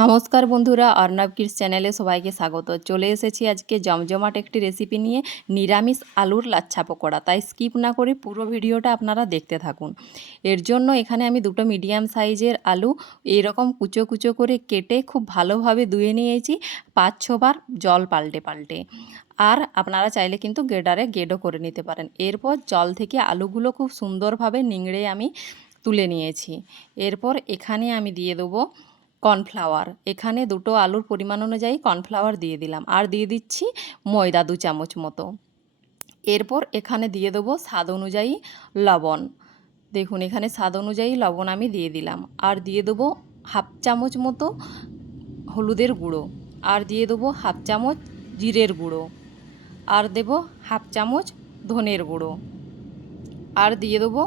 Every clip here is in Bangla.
নমস্কার বন্ধুরা, অর্ণব কিডস চ্যানেলে সবাইকে স্বাগত। চলে এসেছি আজকে জমজমাট একটি রেসিপি নিয়ে নিরামিষ আলুর লাচ্ছা পকোড়া। তাই স্কিপ না করে পুরো ভিডিওটা আপনারা দেখতে থাকুন। এর জন্য এখানে আমি দুটো মিডিয়াম সাইজের আলু এরকম কুচো কুচো করে কেটে খুব ভালোভাবে ধুয়ে নিয়েছি, পাঁচ ছবার জল পাল্টে পাল্টে। আর আপনারা চাইলে কিন্তু গেডারে গেডও করে নিতে পারেন। এরপর জল থেকে আলুগুলো খুব সুন্দরভাবে নিংড়ে আমি তুলে নিয়েছি। এরপর এখানে আমি দিয়ে দেবো কর্নফ্লাওয়ার। এখানে দুটো আলুর পরিমাণ অনুযায়ী কর্নফ্লাওয়ার দিয়ে দিলাম। আর দিয়ে দিচ্ছি ময়দা দু চামচ মতো। এরপর এখানে দিয়ে দেবো স্বাদ অনুযায়ী লবণ। দেখুন, এখানে স্বাদ অনুযায়ী লবণ আমি দিয়ে দিলাম। আর দিয়ে দেবো হাফ চামচ মতো হলুদের গুঁড়ো। আর দিয়ে দেবো হাফ চামচ জিরের গুঁড়ো। আর দেবো হাফ চামচ ধনের গুঁড়ো। আর দিয়ে দেবো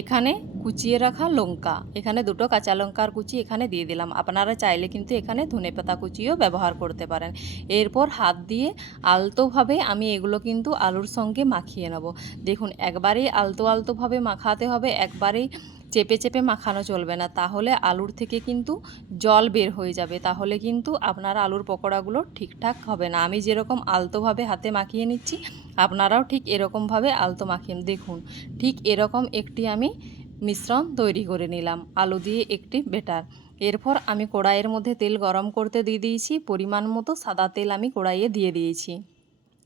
এখানে কুচিয়ে রাখা লঙ্কা। এখানে দুটো কাঁচা লঙ্কার কুচি এখানে দিয়ে দিলাম। আপনারা চাইলে কিন্তু এখানে ধনে পাতা কুচিও ব্যবহার করতে পারেন। এরপর হাত দিয়ে আলতোভাবে আমি এগুলো কিন্তু আলুর সঙ্গে মাখিয়ে নেব। দেখুন, একবারেই আলতো আলতোভাবে মাখাতে হবে, একবারেই চেপে চেপে মাখানো চলবে না। তাহলে আলুর থেকে কিন্তু জল বের হয়ে যাবে। তাহলে কিন্তু আপনার আলুর পকোড়াগুলো ঠিকঠাক হবে না। আমি যেরকম আলতোভাবে হাতে মাখিয়ে নিচ্ছি, আপনারাও ঠিক এরকমভাবে আলতো মাখিয়ে দেখুন, ঠিক এরকম একটি আমি মিশ্রণ তৈরি করে নিলাম। আলু দিয়ে একটি বেটার এরপর আমি কড়াইয়ের মধ্যে তেল গরম করতে দিয়ে দিয়েছি। পরিমাণ মতো সাদা তেল আমি কড়াইয়ে দিয়ে দিয়েছি।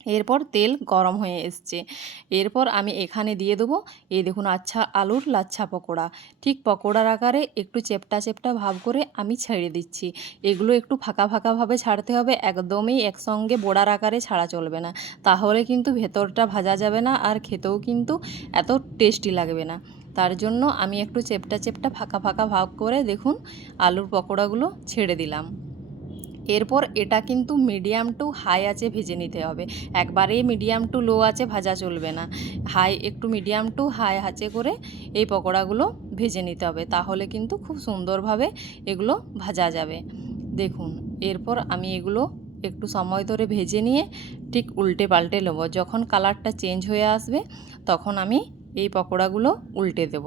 এরপর তেল গরম হয়ে এসছে। এরপর আমি এখানে দিয়ে দেবো, এই দেখুন আচ্ছা আলুর লাচ্ছা পকোড়া। ঠিক পকোড়ার আকারে একটু চেপটা চেপটা ভাব করে আমি ছেড়ে দিচ্ছি। এগুলো একটু ফাঁকা ফাঁকাভাবে ছাড়তে হবে, একদমই একসঙ্গে বোড়ার আকারে ছাড়া চলবে না। তাহলে কিন্তু ভেতরটা ভাজা যাবে না আর খেতেও কিন্তু এত টেস্টি লাগবে না। তার জন্য আমি একটু চেপটা চেপটা ফাঁকা ফাঁকা ভাব করে দেখুন, আলুর পকোড়াগুলো ছেড়ে দিলাম। এরপর এটা কিন্তু মিডিয়াম টু হাই আছে ভেজে নিতে হবে। একবারেই মিডিয়াম টু লো আছে ভাজা চলবে না। হাই একটু মিডিয়াম টু হাই হাঁচে করে এই পকোড়াগুলো ভেজে নিতে হবে। তাহলে কিন্তু খুব সুন্দরভাবে এগুলো ভাজা যাবে। দেখুন, এরপর আমি এগুলো একটু সময় ধরে ভেজে নিয়ে ঠিক উল্টে পাল্টে নেব। যখন কালারটা চেঞ্জ হয়ে আসবে, তখন আমি এই পকোড়াগুলো উল্টে দেব।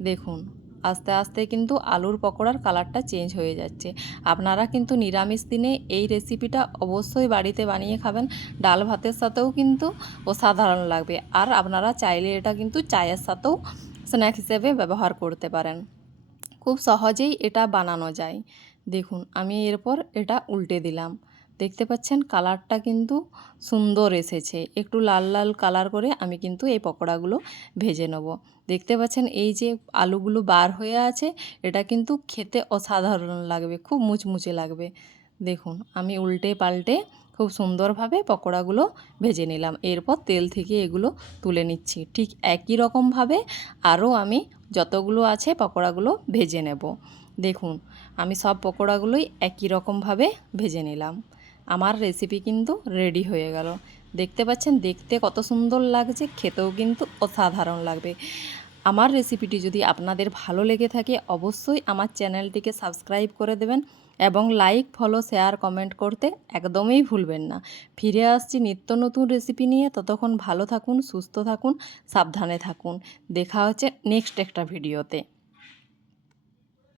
দেখুন আস্তে আস্তে কিন্তু আলুর পকোড়ার কালারটা চেঞ্জ হয়ে যাচ্ছে। আপনারা কিন্তু নিরামিষ দিনে এই রেসিপিটা অবশ্যই বাড়িতে বানিয়ে খাবেন। ডাল ভাতের সাথেও কিন্তু অসাধারণ লাগবে। আর আপনারা চাইলে এটা কিন্তু চায়ের সাথেও স্ন্যাক হিসেবে ব্যবহার করতে পারেন। খুব সহজেই এটা বানানো যায়। দেখুন, আমি এরপর এটা উল্টে দিলাম। দেখতে পাচ্ছেন কালারটা কিন্তু সুন্দর এসেছে। একটু লাল লাল কালার করে আমি কিন্তু এই পকোড়াগুলো ভেজে নেব। দেখতে পাচ্ছেন এই যে আলুগুলো বার হয়ে আছে, এটা কিন্তু খেতে অসাধারণ লাগবে, খুব মুচমুচে লাগবে। দেখুন, আমি উল্টে পাল্টে খুব সুন্দরভাবে পকোড়াগুলো ভেজে নিলাম। এরপর তেল থেকে এগুলো তুলে নিচ্ছি। ঠিক একই রকমভাবে আরও আমি যতগুলো আছে পকোড়াগুলো ভেজে নেব। দেখুন, আমি সব পকোড়াগুলোই একই রকমভাবে ভেজে নিলাম। আমার রেসিপি কিন্তু রেডি হয়ে গেল। দেখতে পাচ্ছেন, দেখতে কত সুন্দর লাগছে, খেতেও কিন্তু অসাধারণ লাগবে। আমার রেসিপিটি যদি আপনাদের ভালো লেগে থাকে, অবশ্যই আমার চ্যানেলটিকে সাবস্ক্রাইব করে দেবেন এবং লাইক ফলো শেয়ার কমেন্ট করতে একদমই ভুলবেন না। ফিরে আসছি নিত্য নতুন রেসিপি নিয়ে। ততক্ষণ ভালো থাকুন, সুস্থ থাকুন, সাবধানে থাকুন। দেখা হচ্ছে নেক্সট একটা ভিডিওতে